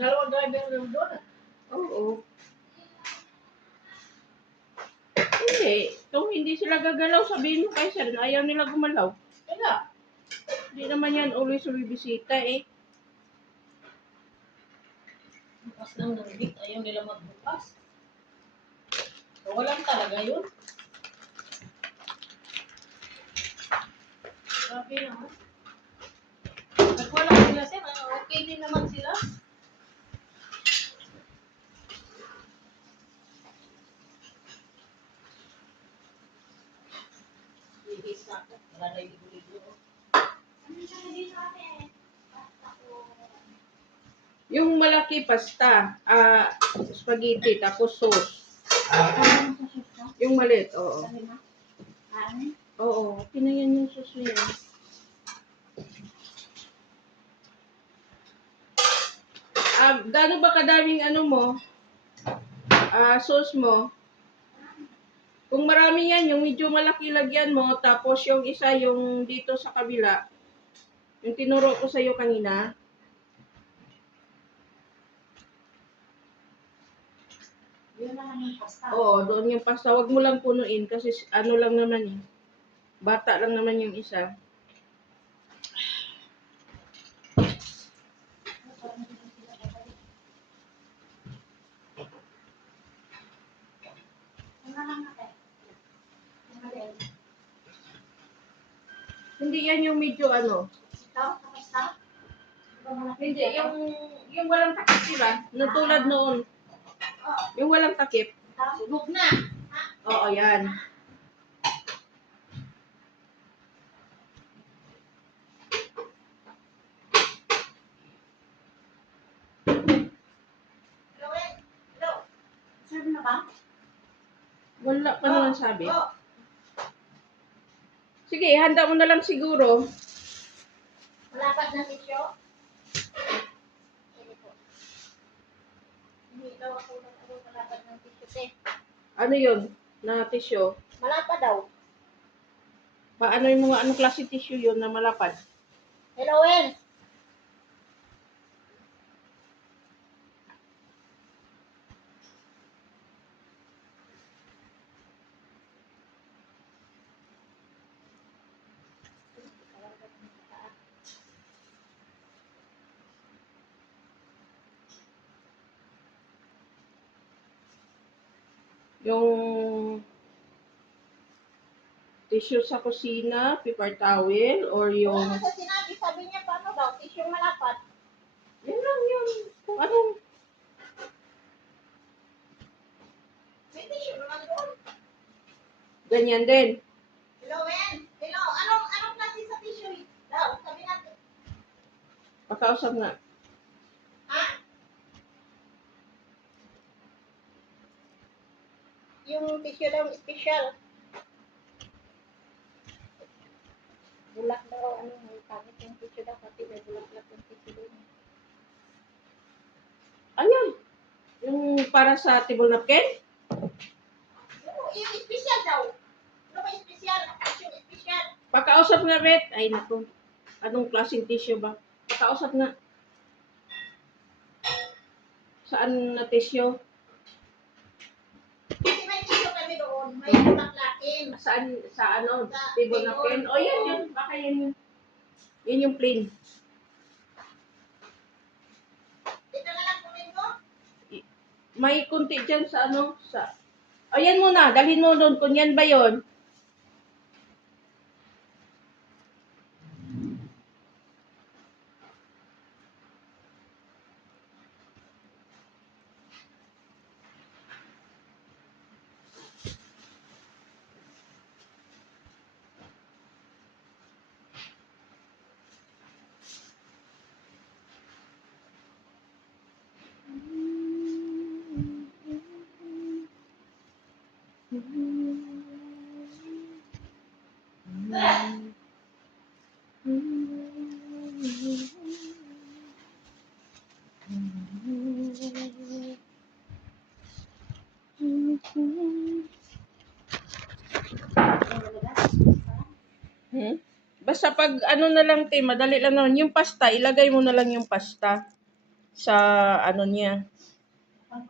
dalawang driver lang doon. Oo. Hindi. Kung hindi sila gagalaw, sabihin mo kay sir na ayaw nila gumalaw. Kaya, Hindi naman yan always bibisita eh. bukas lang ng gate, ayaw nila magbukas. So, walang talaga yun. Sabi naman. Pag wala sila sir, okay din naman sila. Ihis na ako. Wala na ligo-ligo. Yung malaki pasta, spaghetti, tapos sauce. Yung maliit, oo. Oo, okay na yan yung sauce niya. Gaano ba kadaming ano mo? Sauce mo? Kung marami yan, yung medyo malaki lagyan mo, tapos yung isa yung dito sa kabila, yung tinuro ko sa'yo kanina. Yun naman yung pasta. Oo, doon yung pasta. Huwag mo lang punuin kasi ano lang naman eh. Bata lang naman yung isa. Hindi yan yung medyo ano. Hindi, yung walang takip sila. Natulad noon. Yung walang takip. Sunog na. Oo, yan. Hello. Sabi na ba? Wala pa naman sabi. Oh. Sige, handa mo na lang siguro. Malapat na tisyo? Hindi daw ako malapat ng tisyo, te. Ano yun? Na tissue. Malapad daw. Paano yung mga anong klase tissue yun na malapad? Hello, Wen. Yung tissue sa kusina, paper towel, or yung... Wala sa sinabi, sabi niya, paano daw? Tisyo malapad. Yun lang yun. Kung anong... May tisyo naman doon. Ganyan din. Hello, Wen. Hello. Anong klase sa tisyo daw? Sabi natin. Pakausap nga. Ha? Yung tissue daw special. Bulak daw, may pangit yung tissue daw, kasi may bulak-bulak yung tissue doon. Ayan. Yung para sa table napkin? Yung special daw. Ano ba yung special? Tissue special. Pakausap nga, Bet. Ay, naku. Anong klaseng tissue ba? Pakausap nga. Saan na tissue? Kasi may tissue kami doon. May bulaklakin. Saan, sa ano? Sa Table table. napkin? O, yan yun. Baka yan yun. Yan yung plain. Dito na lang kunin ko. May kunti dyan sa ano, sa... Ayan muna, dalhin mo doon kung yan ba yun. Basta pag ano na lang, te, madali lang naman. Yung pasta, ilagay mo na lang yung pasta. sa ano niya,